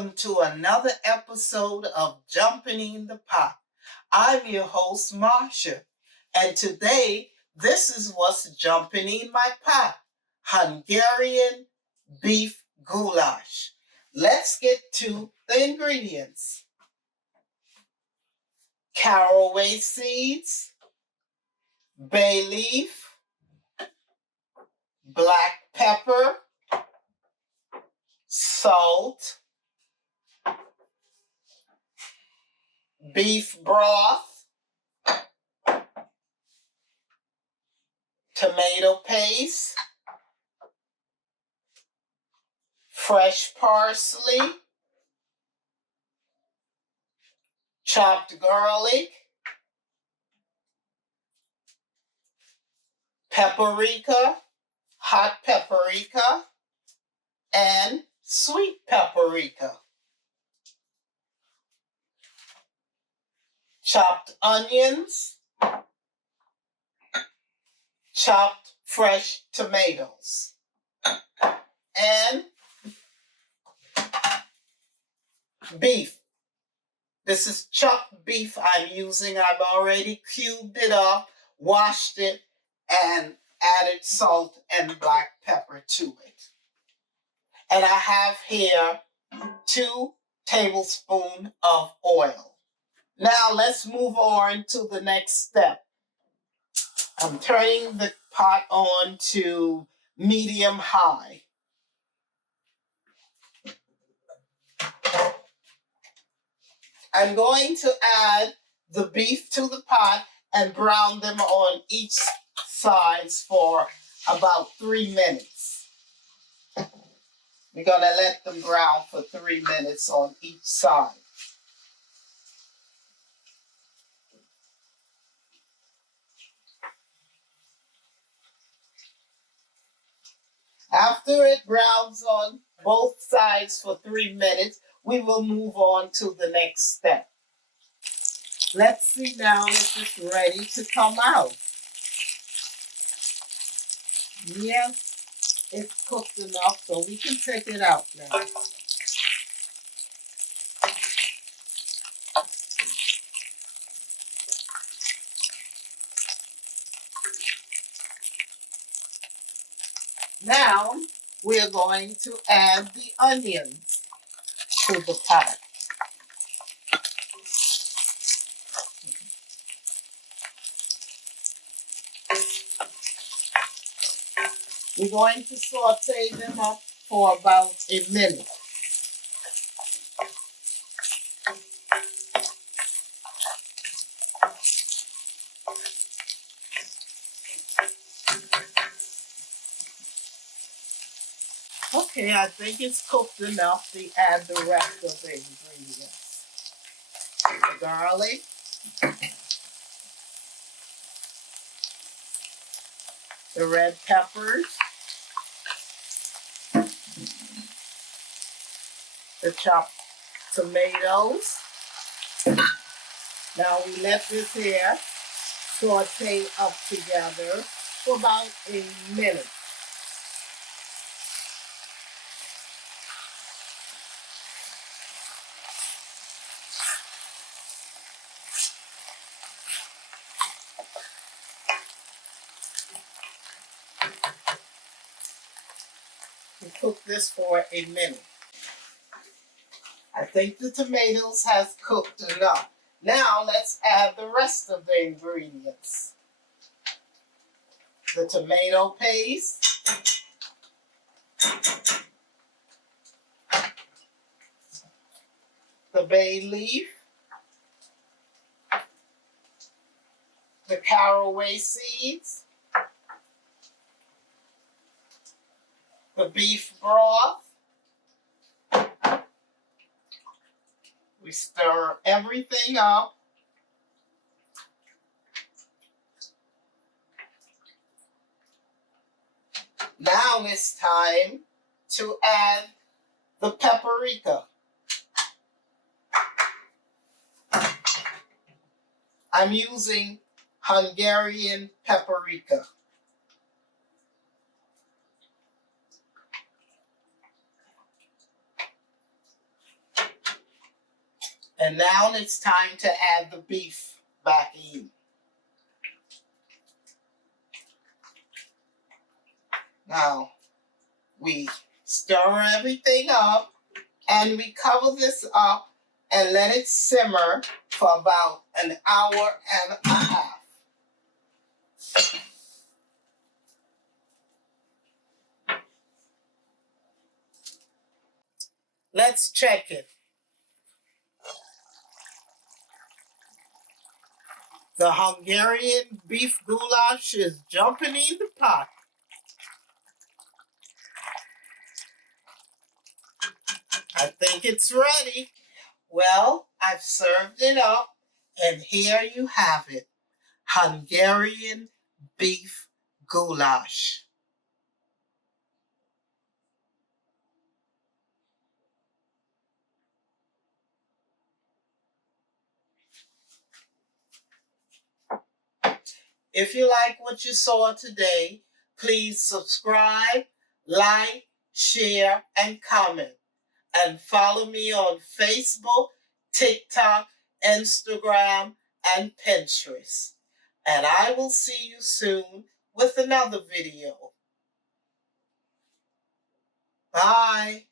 Welcome to another episode of Jumping in the Pot. I'm your host, Marcia, and today this is what's jumping in my pot: Hungarian beef goulash. Let's get to the ingredients: caraway seeds, bay leaf, black pepper, salt, beef broth, tomato paste, fresh parsley, chopped garlic, paprika, hot paprika, and sweet paprika, chopped onions, chopped fresh tomatoes, and beef. This is chopped beef I'm using. I've already cubed it up, washed it, and added salt and black pepper to it. And I have here 2 tablespoons of oil. Now let's move on to the next step. I'm turning the pot on to medium high. I'm going to add the beef to the pot and brown them on each side for about 3 minutes. We're going to let them brown for 3 minutes on each side. After it browns on both sides for 3 minutes, we will move on to the next step. Let's see now if it's ready to come out. Yes, it's cooked enough, so we can take it out now. Now, we're going to add the onions to the pot. We're going to saute them up for about a minute. Okay, I think it's cooked enough to add the rest of the ingredients. The garlic, the red peppers, the chopped tomatoes. Now we let this here saute up together for about a minute. We cook this for a minute. I think the tomatoes has cooked enough. Now let's add the rest of the ingredients. The tomato paste, the bay leaf, the caraway seeds, the beef broth. We stir everything up. Now it's time to add the paprika. I'm using Hungarian paprika. And now it's time to add the beef back in. Now, we stir everything up and we cover this up and let it simmer for about an hour and a half. Let's check it. The Hungarian beef goulash is jumping in the pot. I think it's ready. Well, I've served it up, and here you have it. Hungarian beef goulash. If you like what you saw today, please subscribe, like, share, and comment. And follow me on Facebook, TikTok, Instagram, and Pinterest. And I will see you soon with another video. Bye.